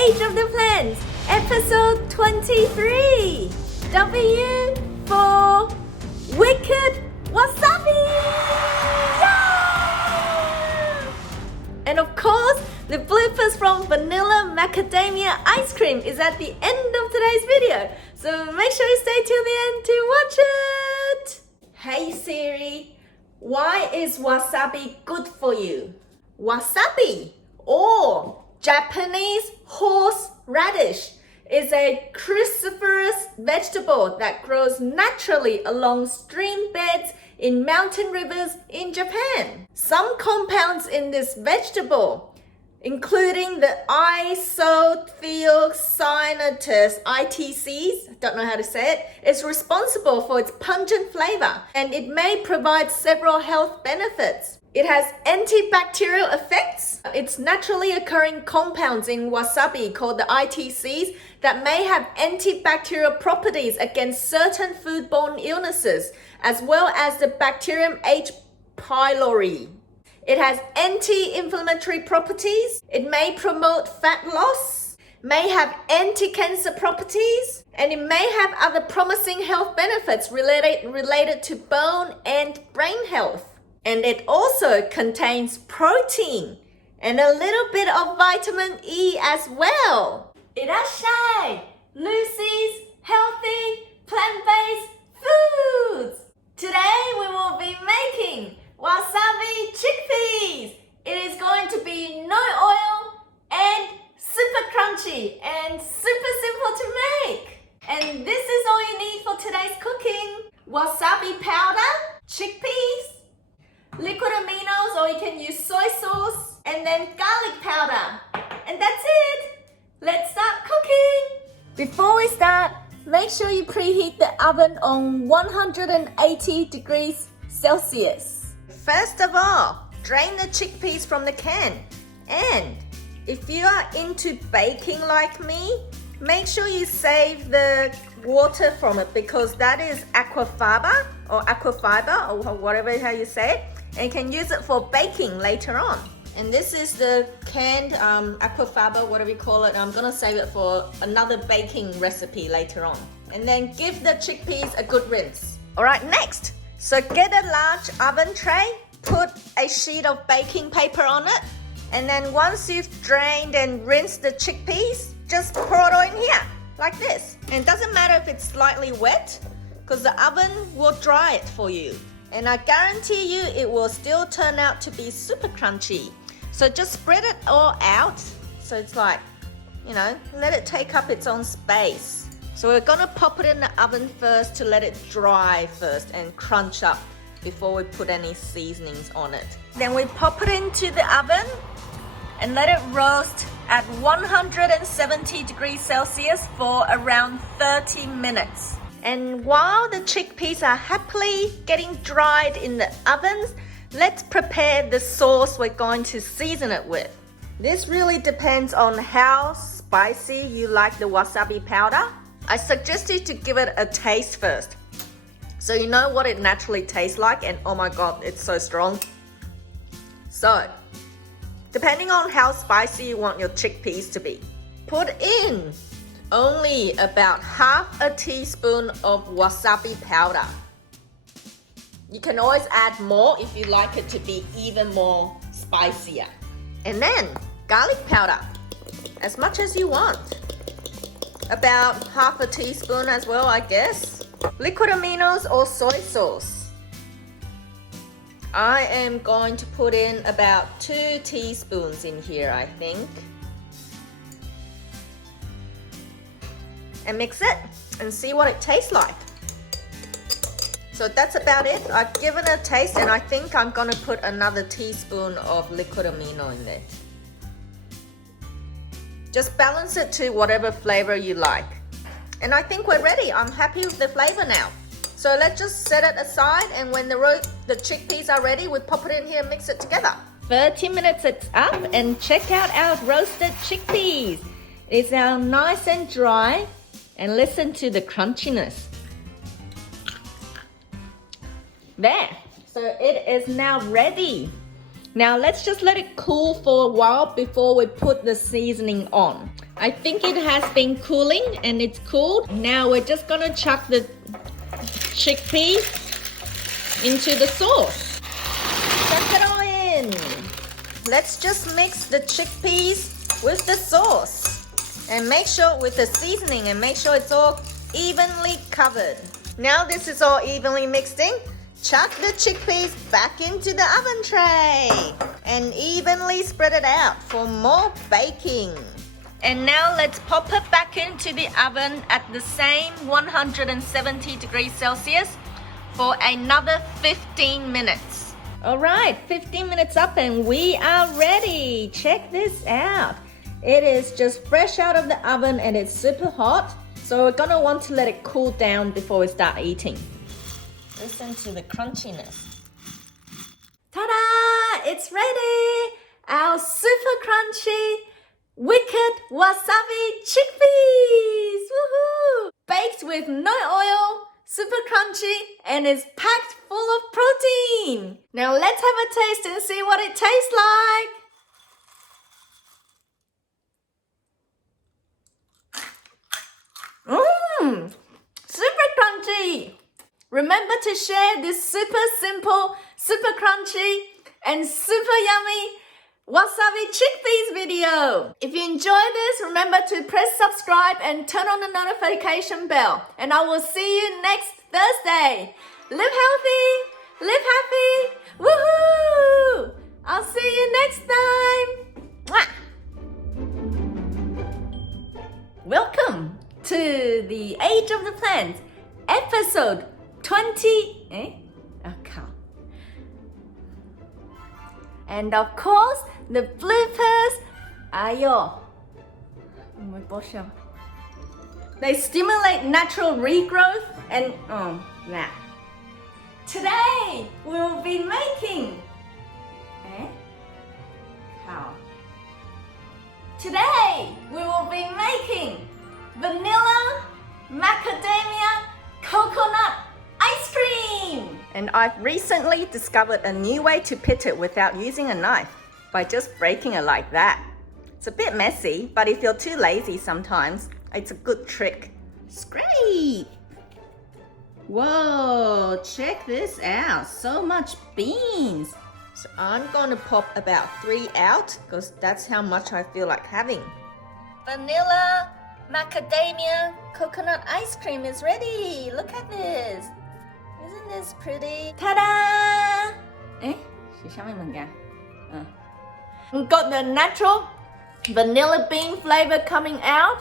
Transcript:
Age of the Plants, episode 23. W for Wicked Wasabi! Yeah! And of course, the bloopers from Vanilla Macadamia Ice Cream is at the end of today's video. So make sure you stay till the end to watch it. Hey Siri, why is wasabi good for you? Wasabi, or Japanese horseradish, is a cruciferous vegetable that grows naturally along stream beds in mountain rivers in Japan. Some compounds in this vegetable, including the isothiocyanate ITCs, I don't know how to say it, is responsible for its pungent flavor, and it may provide several health benefits. It has antibacterial effects. It's naturally occurring compounds in wasabi called the ITCs that may have antibacterial properties against certain foodborne illnesses, as well as the bacterium H. pylori. It has anti-inflammatory properties. It may promote fat loss, may have anti-cancer properties, and it may have other promising health benefits related to bone and brain health. And it also contains protein and a little bit of vitamin E as well. Irashai! Lucy's healthy plant-based foods! Today we will be making wasabi chickpeas. It is going to be no oil and super crunchy and super simple to make. And this is all you need for today's cooking. Wasabi powder, chickpeas, liquid aminos, or you can use soy sauce, and then garlic powder. And that's it. Let's start cooking. Before we start, make sure you preheat the oven on 180 degrees Celsius. First of all, drain the chickpeas from the can. And if you are into baking like me, make sure you save the water from it, because that is aquafaba or whatever how you say it, and you can use it for baking later on. And this is the canned aquafaba, whatever you call it. I'm gonna save it for another baking recipe later on. And then give the chickpeas a good rinse. All right, next. So get a large oven tray, put a sheet of baking paper on it, and then once you've drained and rinsed the chickpeas, just pour it all in here, like this. And it doesn't matter if it's slightly wet, because the oven will dry it for you. And I guarantee you it will still turn out to be super crunchy. So just spread it all out, so it's like, you know, let it take up its own space. So we're gonna pop it in the oven first to let it dry first and crunch up before we put any seasonings on it. Then we pop it into the oven and let it roast at 170 degrees Celsius for around 30 minutes. And while the chickpeas are happily getting dried in the ovens, let's prepare the sauce we're going to season it with. This really depends on how spicy you like the wasabi powder. I suggest you to give it a taste first, so you know what it naturally tastes like. And oh my god, it's so strong. So, depending on how spicy you want your chickpeas to be, put in only about half a teaspoon of wasabi powder. You can always add more if you like it to be even more spicier. And then garlic powder, as much as you want. About half a teaspoon as well, I guess. Liquid aminos or soy sauce. I am going to put in about 2 teaspoons in here, I think. And mix it and see what it tastes like. So that's about it. I've given it a taste, and I think I'm gonna put another teaspoon of liquid amino in there. Just balance it to whatever flavor you like. And I think we're ready. I'm happy with the flavor now. So let's just set it aside, and when the chickpeas are ready, we pop it in here and mix it together. 30 minutes it's up, and check out our roasted chickpeas. It's now nice and dry. And listen to the crunchiness. There. So it is now ready. Now let's just let it cool for a while before we put the seasoning on. I think it has been cooling and it's cooled. Now we're just gonna chuck the chickpeas into the sauce. Chuck it all in. Let's just mix the chickpeas with the sauce and make sure with the seasoning and make sure it's all evenly covered. Now this is all evenly mixed in. Chuck the chickpeas back into the oven tray and evenly spread it out for more baking. And now let's pop it back into the oven at the same 170 degrees Celsius for another 15 minutes. Alright, 15 minutes up and we are ready. Check this out. It is just fresh out of the oven and it's super hot. So we're gonna want to let it cool down before we start eating. Listen to the crunchiness. Ta-da! It's ready! Our super crunchy, wicked wasabi chickpeas! Woohoo! Baked with no oil, super crunchy, and is packed full of protein. Now let's have a taste and see what it tastes like. Mmm! Super crunchy! Remember to share this super simple, super crunchy, and super yummy wasabi chickpeas video. If you enjoy this, remember to press subscribe and turn on the notification bell. And I will see you next Thursday. Live healthy, live happy, woohoo! I'll see you next time. Mwah! Welcome to the Age of the Plant, episode 20. And of course, the bloopers. They stimulate natural regrowth and Today we will be making Today we will be making vanilla macadamia coconut ice cream. And I've recently discovered a new way to pit it without using a knife, by just breaking it like that. It's a bit messy, but if you're too lazy sometimes, it's a good trick. Scrape! Whoa, check this out. So much beans. So I'm gonna pop about 3 out, because that's how much I feel like having. Vanilla macadamia coconut ice cream is ready. Look at this. Isn't this pretty? Ta-da! Got the natural vanilla bean flavor coming out.